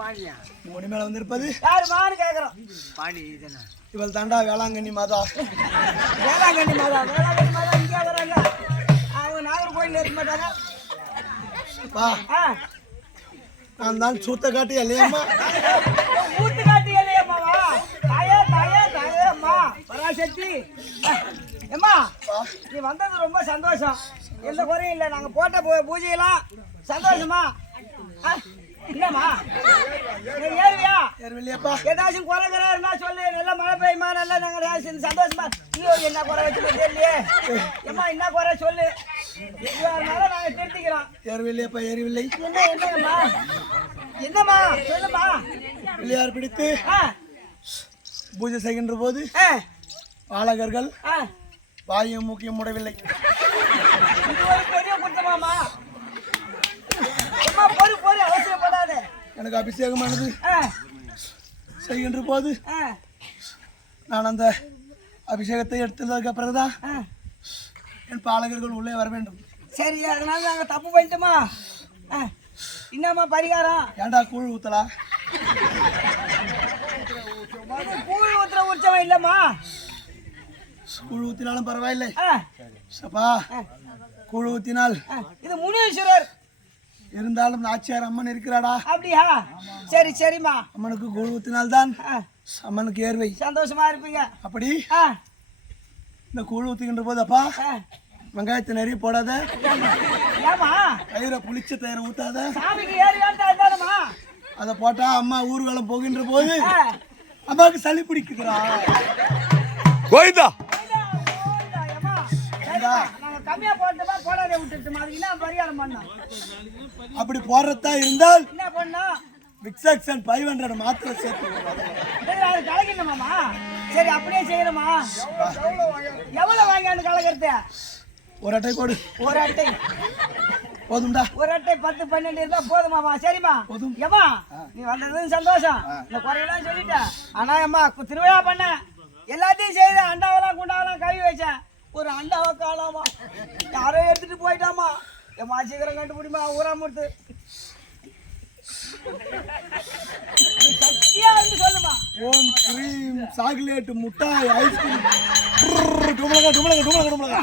பாண்டியா முடி மேல வந்திருப்பது யாருமான்னு கேக்குறோம். பாண்டி இதுனா இவள் தாண்டா வேளாங்கண்ணி மாதா. வேளாங்கண்ணி மாதா இங்கே வராங்க. அவங்க நாகர்கோயில் ஏற்க மாட்டாங்க. நான் தான் சூத்த காட்டி இல்லையம்மா. ஊத்து காட்டி இல்லையம்மாவா? தாயே தாயே தாயே அம்மா பராசக்தி. அம்மா நீ வந்தது ரொம்ப சந்தோஷம். எந்த குறையும் இல்லை. நாங்க போட்ட பூஜையெல்லாம் சந்தோஷமா. என்னம்மா ஏறுவியா? ஏறுவில்லையப்பா. ஏதாச்சும் குறைகிறா இருந்தா சொல்லு. நல்லா மழை பெய்யுமா? நல்லா நாங்க சந்தோஷமா. ஐயோ என்ன குறை வச்சு தெரியலையே. ஏம்மா என்ன குறை சொல்லு. இருந்தாலும் நாங்க திருத்திக்கிறோம். ஏறுவில்லையப்பா. ஏறவில்லை. என்னம்மா என்னம்மா சொல்லுமா. பிள்ளையார் பிடித்து பூஜை செய்கின்ற போது பாலகர்கள் வாயும் முக்கியம் முடவில்லை. இது ஒரு பெரிய குற்றமாமா. பொறு அவசியப்படாது. எனக்கு அபிஷேகமானது செய்கின்ற போது நான் அந்த அபிஷேகத்தை எடுத்ததுக்கு அப்புறம்தான் என் பாலகர்கள் உள்ளே வர வேண்டும். சரி அதனால நாங்க தப்பு பண்ணிட்டோமா? என்னம்மா பரிகாரம்? ஏண்டா கூழ் ஊத்தலா? கூழ் ஊத்துற உற்சவம் இல்லம்மா. கூழ் ஊத்தினாலும் பரவாயில்லை. சப்பா கூழ் ஊத்தினால் இது முனீஸ்வரர் இருந்தாலும் நாச்சியார் அம்மன் இருக்கிறாடா. அப்படியா? சரி சரிம்மா. அம்மனுக்கு கூழ் ஊத்தினால்தான் அம்மனுக்கு ஏர்வை. சந்தோஷமா இருப்பீங்க. அப்படி இந்த கூழ் ஊத்துகின்ற போது அப்பா வெங்காயத்தை நிறைய போடாத. ஏமா தயிரை புளிச்ச தயிரை ஊத்தாத. சாமிக்கு ஏறியாமா அதை போட்டா அம்மா ஊர்வலம் போகின்ற போது அம்மாவுக்கு சளி பிடிக்குதுடா. கோயிந்தா கம்மியா போட்டுமா போடாதே விட்டுட்டுமா. அதுக்கு என்ன பரிகாரம் பண்ணோம்? அப்படி போடுறதா இருந்தால் என்ன பண்ணோம்? விக்ஸாக்சன் 500 மாத்திரை சேர்த்து அது கலக்கணுமாமா. சரி அப்படியே செய்யணுமா? எவ்வளவு வாங்கியாந்து கலக்கிறது? ஒரு அட்டை போடு. ஒரு அட்டை போதும்டா. ஒரு அட்டை 10 12 இருந்தா போதுமாமா. சரிம்மா போதும். ஏமா நீ வந்தது சந்தோஷம். இந்த குறையெல்லாம் சொல்லிட்ட. ஆனா அம்மா திருவிழா பண்ண எல்லாத்தையும் செய்த. அண்டாவெல்லாம் குண்டாவெல்லாம் கழுவி வச்சேன். ஒரு அண்டாவை காணாமா. யாரோ எடுத்துட்டு போயிட்டாமா. ஏமா சீக்கிரம் கண்டுபிடிமா. ஊராமூர்த்து சத்தியா இருந்து சொல்லுமா. ஓம் கிரீம் சாக்லேட் முட்டாய் ஐஸ்கிரீம் டுமலகா டுமலகா டுமலகா டுமலகா.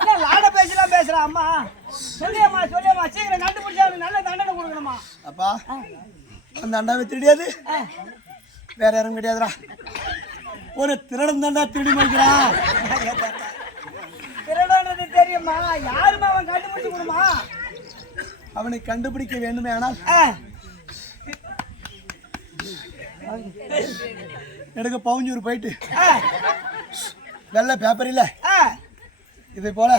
என்ன லாட பேசலாம் பேசுறா அம்மா. சொல்லியம்மா சொல்லியம்மா சீக்கிரம் கண்டுபிடிச்சா நல்ல தண்டனை கொடுக்கணுமா. அப்பா அந்த அண்டாவை திருடியாது வேற யாரும் கிடையாதுடா. ஒரு திருடன் தாண்டா திருடி வைக்கிறா. திருடன்றது தெரியுமா? யாருமா அவன் கண்டுபிடிச்சு கொடுமா. அவனை கண்டுபிடிக்க வேண்டுமே. ஆனால் எனக்கு பவுஞ்சூர் போயிட்டு வெள்ளை பேப்பர் இல்ல இதை போல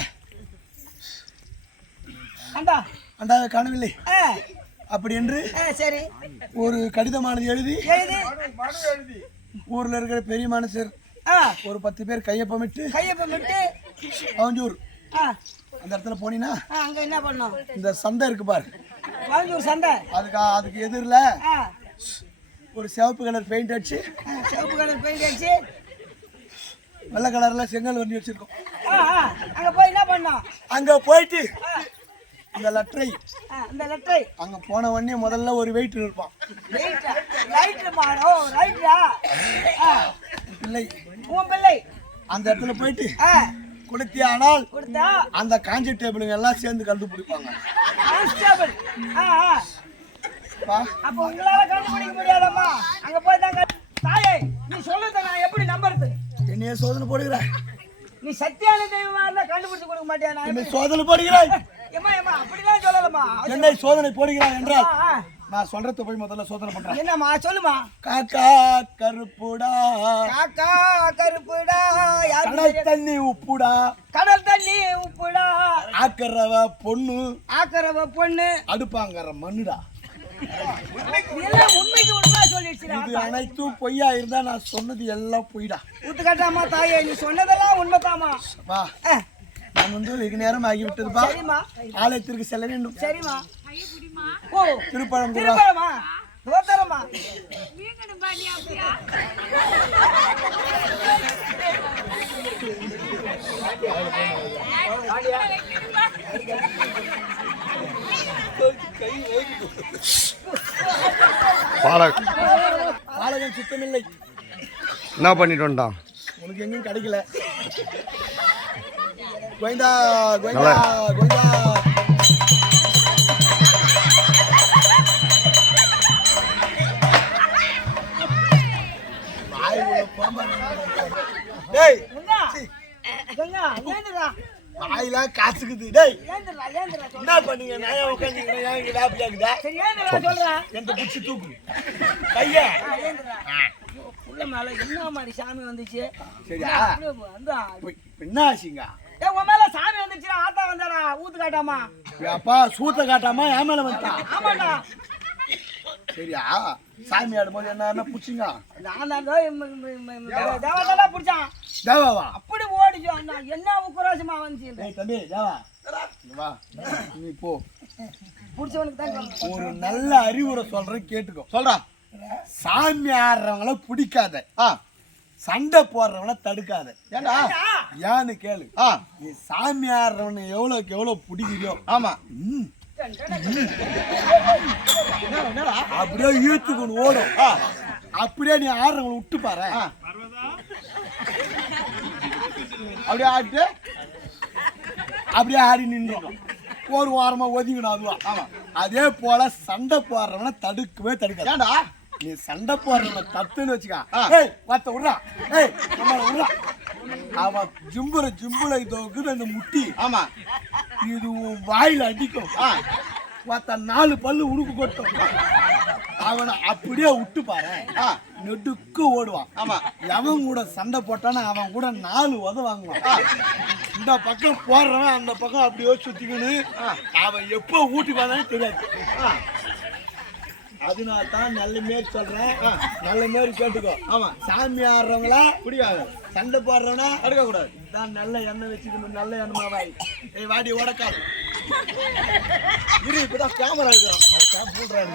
அண்டாவை காணவில்லை. அப்படி என்று சரி ஒரு கடிதமானது எழுதி ஊர்ல இருக்கிற பெரிய மனுஷர் ஒரு 10 பேர் கையொப்பமிட்டு பவுஞ்சூர் அந்த இடத்துல போனீங்கன்னா அங்க என்ன பண்ணோம்? இந்த சந்தை இருக்கு பாரு, பவுஞ்சூர் சந்தை. அதுக்கு எதிரில் ஒரு சிவப்பு கலர் பெயிண்ட் அடிச்சு வெள்ளை கலர்ல செங்கல் வண்டி வச்சிருக்கோம். அங்க போய் என்ன பண்ணோம்? அங்க போயிட்டு இந்த லெட்டரை அங்க போன உடனே முதல்ல ஒரு வெயிட் இருப்பான். பிள்ளை அந்த இடத்துல போயிட்டு கொடுத்தியானால் அந்த காஞ்சி டேபிளுங்க எல்லாம் சேர்ந்து கண்டுபிடிப்பாங்க. அப்ப உங்களால கண்டுபிடிக்க முடியாதம்மா. அங்க போய் தாங்க தாயே நீ சொல்லுத நான் எப்படி நம்புறது? என்னைய சோதனை போடுகிறாய். நீ சத்தியான தெய்வமா இருந்தா கண்டுபிடிச்சு கொடுக்க மாட்டியா? என்னை சோதனை போடுகிறாய். ஏமா ஏமா அப்படிதான் சொல்லலமா. என்னை சோதனை போடுகிறாய் என்றால் நான் சொல்றத போய் முதல்ல சோதனை பண்றேன். என்னம்மா சொல்லுமா. காக்கா கருப்புடா கடல் தண்ணி உப்புடா ஆக்கறவ பொண்ணு அடுப்பாங்கற மண்ணுடா. உண்மைக்கு உண்மை சொல்லிடுச்சு. இது அனைத்தும் பொய்யா இருந்தா நான் சொன்னது எல்லாம் பொய்டா. ஊத்து கட்டாமா தாயே நீ சொன்னதெல்லாம் உண்மைதாமா. நான் வந்து வெகு நேரம் ஆகிவிட்டதுப்பா. ஆலயத்திற்கு செல்ல வேண்டும். சரிமா. திருப்பழம் தோத்தரமா கை பாலகன் சுத்தமில்லை. என்ன பண்ணிட்டு வந்துட்டான்? உனக்கு எங்கேயும் கிடைக்கல. கோவிந்தா கோவிந்தா கோவிந்தா. டேய் வாயிலாம் காசுக்குது. டேய் என்ன பண்ணீங்க? நான் உட்காந்துங்க எந்த பிடிச்சி தூக்கு கையா. உள்ள மேல என்ன மாதிரி சாமி வந்துச்சு? சரியா என்ன ஆச்சுங்க? உன் மேல சாமி வந்துச்சு. ஆத்தா வந்தாடா ஊத்து காட்டாமா. அப்பா சூத்த காட்டாமா என் மேல வந்தா? ஆமாடா. சரியா சாமி ஆடும்போது என்ன புடிச்சிங்க? நான் தேவதாடா புடிச்சான். தேவாவா? அப்படி ஓடிச்சு. என்ன உக்குராசமா வந்துச்சு. தம்பி தேவா வா நீ போ. புடிச்சவனுக்கு தான் ஒரு நல்ல அறிவுரை சொல்றேன் கேட்டுக்கோ. சொல்றா. சாமி ஆடுறவங்கள பிடிக்காத, சண்டை போடுறவன தடுக்காத. ஏண்டா ஏன்னு கேளு. நீ சாமி ஆடுறவனை எவ்வளவுக்கு எவ்வளவு பிடிக்கிறியோ அப்படியே ஈர்த்துக்கொண்டு ஓடும். அப்படியே நீ ஆடுறவங்களை விட்டு பாரு. அப்படியே ஆடிட்டு அப்படியே ஆடி நின்றோம். ஒரு வாரமா ஒதுங்கணும். அதுவா அதே போல சண்டை போடுறவனை தடுக்கவே தடுக்காது. ஏண்டா நீ சண்டை போடுறவனை தத்துன்னு வச்சுக்கா. பார்த்த விடுறா. நம்மள விடுறா. அவன் ஜிம்புல இதோக்குது அந்த முட்டி. ஆமா இது வாயில அடிக்கும். பார்த்த 4 பல்லு உடுக்கு கொட்டும். அவனை அப்படியே விட்டு பாரு. நெடுக்கு ஓடுவான். ஆமா எவன் கூட சண்டை போட்டானா அவன் கூட 4 உத வாங்குவான். இந்த பக்கம் போடுறவன் அந்த பக்கம் அப்படியே சுத்திக்கணும். அவன் எப்போ ஊட்டி வந்தானே தெரியாது. அதனால தான் நல்ல மாரி சொல்றேன். நல்ல மாரி கேட்டுக்கோ. ஆமா சாமி ஆடுறவங்கள பிடிக்காது, சண்டை போடுறவனா அடுக்க கூடாது. இதான் நல்ல எண்ணெய் வச்சுக்கணும். நல்ல எண்ணமா வாய். வாடி ஓடக்காது இரு. இப்பதான் கேமரா இருக்கிறான். போடுறாரு.